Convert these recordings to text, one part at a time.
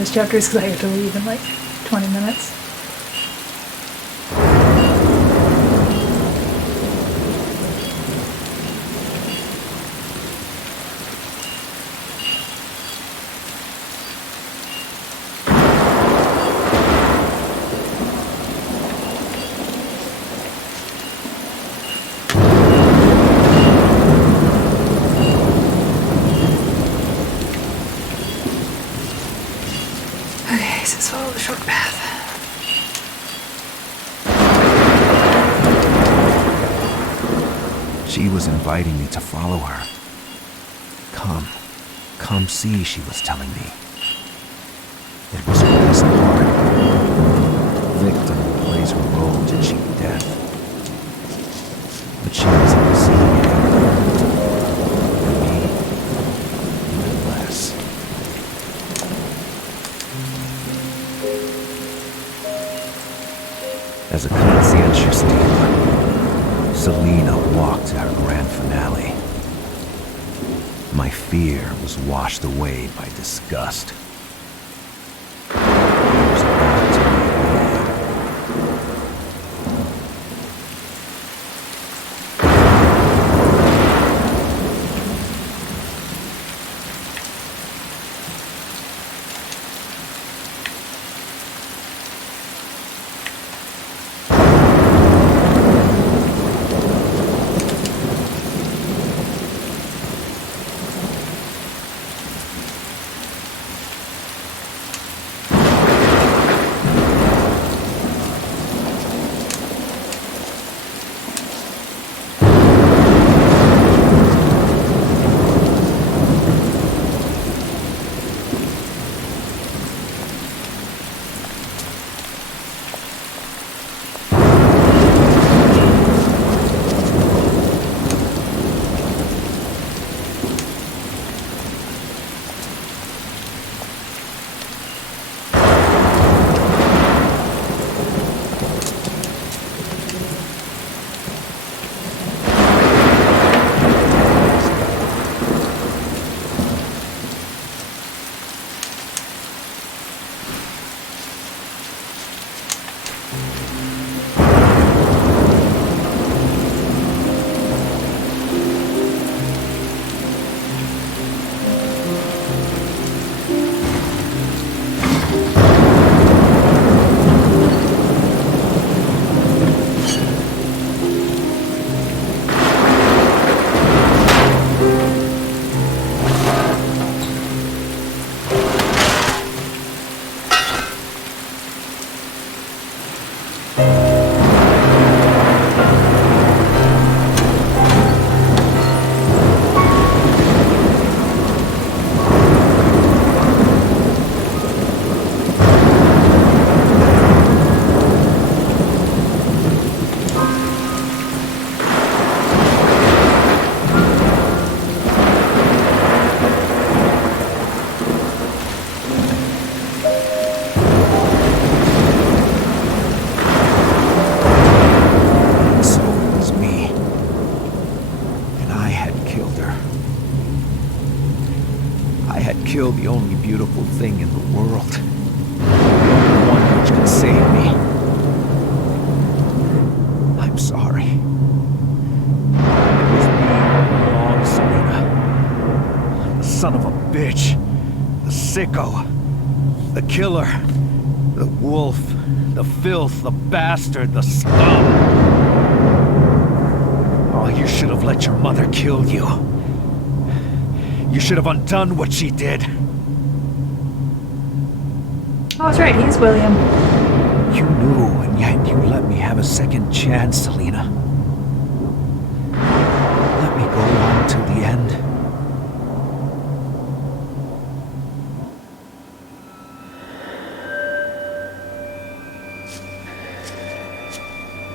this chapter is because I have to leave in like 20 minutes. Okay, so let's follow the short path. She was inviting me to follow her. Come see, she was telling me. It was always the heart, the victim who plays her role to cheat death. But she wasn't seeing it. For me, even less. As a conscientious dealer, Selena walked to her grand finale. My fear was washed away by disgust. I was about to make way. Killed the only beautiful thing in the world. The one which could save me. I'm sorry. It was me all along, Selena. The son of a bitch. The sicko. The killer. The wolf. The filth. The bastard. The scum. Oh, you should have let your mother kill you. You should have undone what she did. Oh, that's right, he's William. You knew, and yet you let me have a second chance, Selena. Let me go on till the end.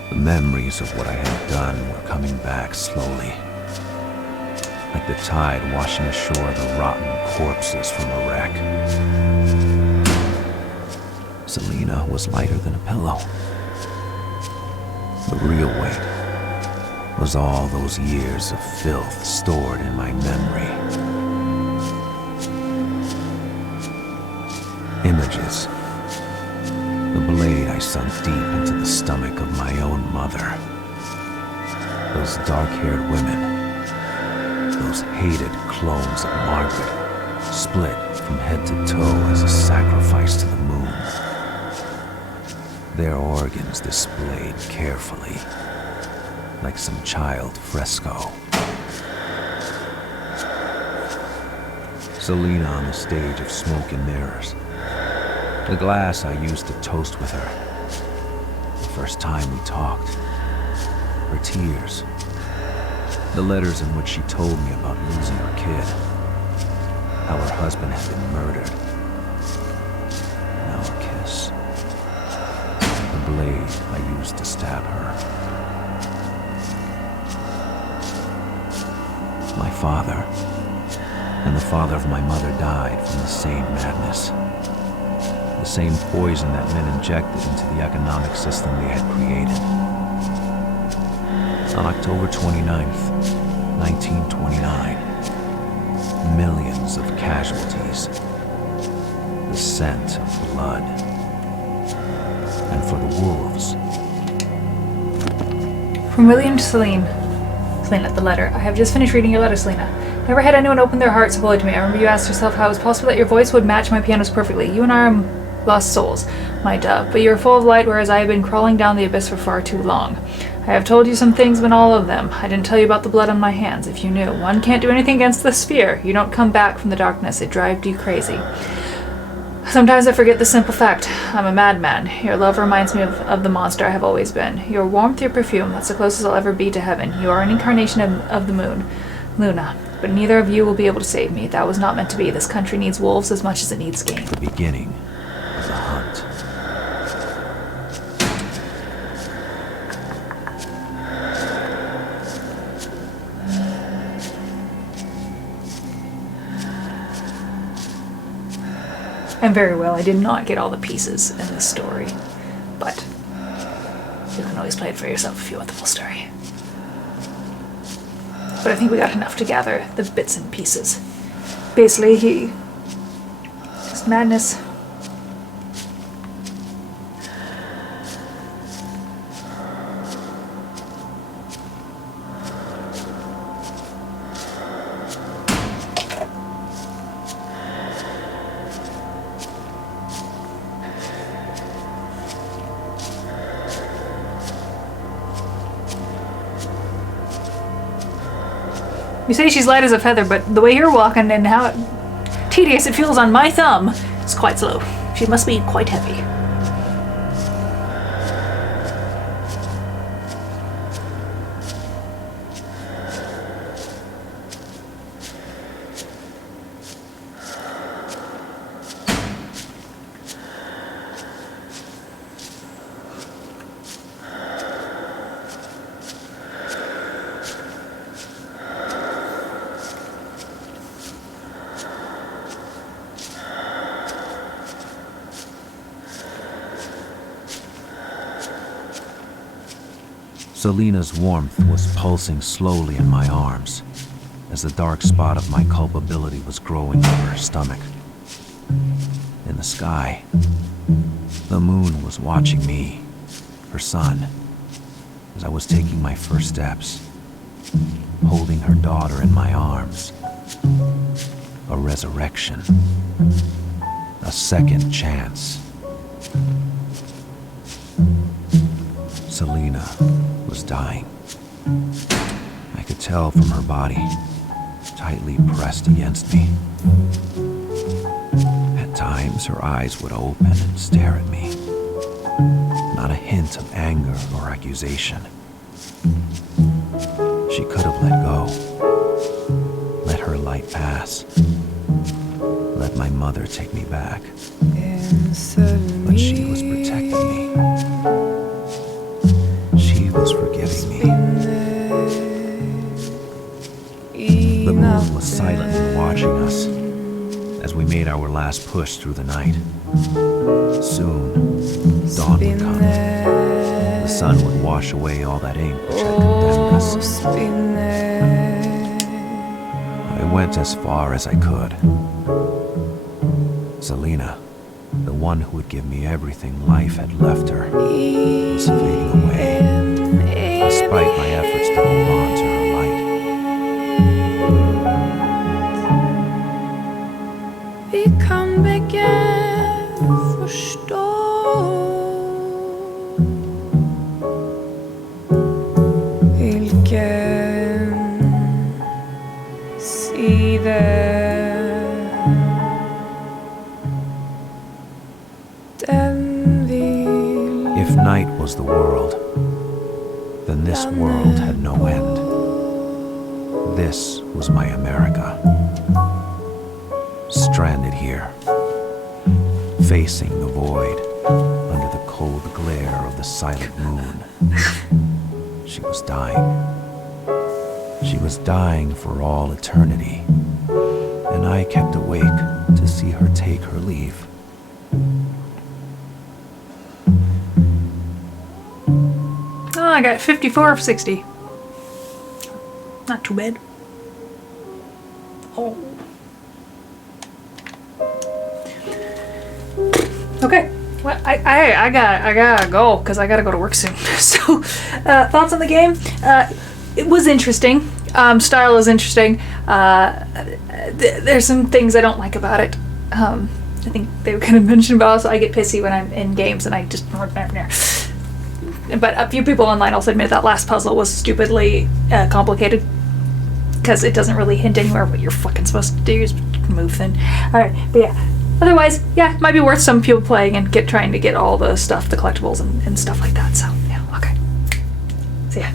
The memories of what I had done were coming back slowly. Like the tide washing ashore the rotten corpses from a wreck. Selena was lighter than a pillow. The real weight was all those years of filth stored in my memory. Images. The blade I sunk deep into the stomach of my own mother. Those dark-haired women. Those hated clones of Margaret, split from head to toe as a sacrifice to the moon. Their organs displayed carefully, like some child fresco. Selena on the stage of Smoke and Mirrors. The glass I used to toast with her. The first time we talked. Her tears. The letters in which she told me about losing her kid. How her husband had been murdered. And our kiss. The blade I used to stab her. My father and the father of my mother died from the same madness. The same poison that men injected into the economic system they had created. On October 29th, 1929, millions of casualties. The scent of blood. And for the wolves. From William to Celine. Selena, the letter. I have just finished reading your letter, Selena. Never had anyone open their hearts so fully to me. I remember you asked yourself how it was possible that your voice would match my piano's perfectly. You and I are lost souls, my dove, but you are full of light, whereas I have been crawling down the abyss for far too long. I have told you some things, but all of them. I didn't tell you about the blood on my hands. If you knew, one can't do anything against the sphere. You don't come back from the darkness. It drives you crazy. Sometimes I forget the simple fact. I'm a madman. Your love reminds me of the monster I have always been. Your warmth, your perfume, that's the closest I'll ever be to heaven. You are an incarnation of the moon, Luna. But neither of you will be able to save me. That was not meant to be. This country needs wolves as much as it needs game. The beginning of the hunt. And very well, I did not get all the pieces in this story. But you can always play it for yourself if you want the full story. But I think we got enough to gather the bits and pieces. Basically, it's madness. You say she's light as a feather, but the way you're walking and how tedious it feels on my thumb is quite slow. She must be quite heavy. Selena's warmth was pulsing slowly in my arms as the dark spot of my culpability was growing over her stomach. In the sky, the moon was watching me, her son, as I was taking my first steps, holding her daughter in my arms. A resurrection. A second chance. Selena was dying. I could tell from her body, tightly pressed against me. At times, her eyes would open and stare at me. Not a hint of anger or accusation. She could have let go. Let her light pass. Let my mother take me back. But she was protecting me. She was forgiving me. The moon was silently watching us as we made our last push through the night. Soon, dawn would come. The sun would wash away all that ink which had condemned us. I went as far as I could. Selena, The one who would give me everything life had left her was fading away, despite my efforts to hold on to her light. Vi kan bägge förstå vilken sida den vill. If night was the world, then this world had no end. This was my America. Stranded here, facing the void, under the cold glare of the silent moon. She was dying. She was dying for all eternity, and I kept awake to see her take her leave. Oh, I got 54 of 60. Not too bad. Oh. Okay. Well, I gotta go because I gotta go to work soon. So, thoughts on the game? It was interesting. Style is interesting. There's some things I don't like about it. I think they were kind of mentioned, but also I get pissy when I'm in games and I just. But a few people online also admit that last puzzle was stupidly complicated because it doesn't really hint anywhere what you're fucking supposed to do. Is move then. All right, but yeah. Otherwise, yeah, it might be worth some people playing and trying to get all the stuff, the collectibles and stuff like that. So yeah, okay. See ya.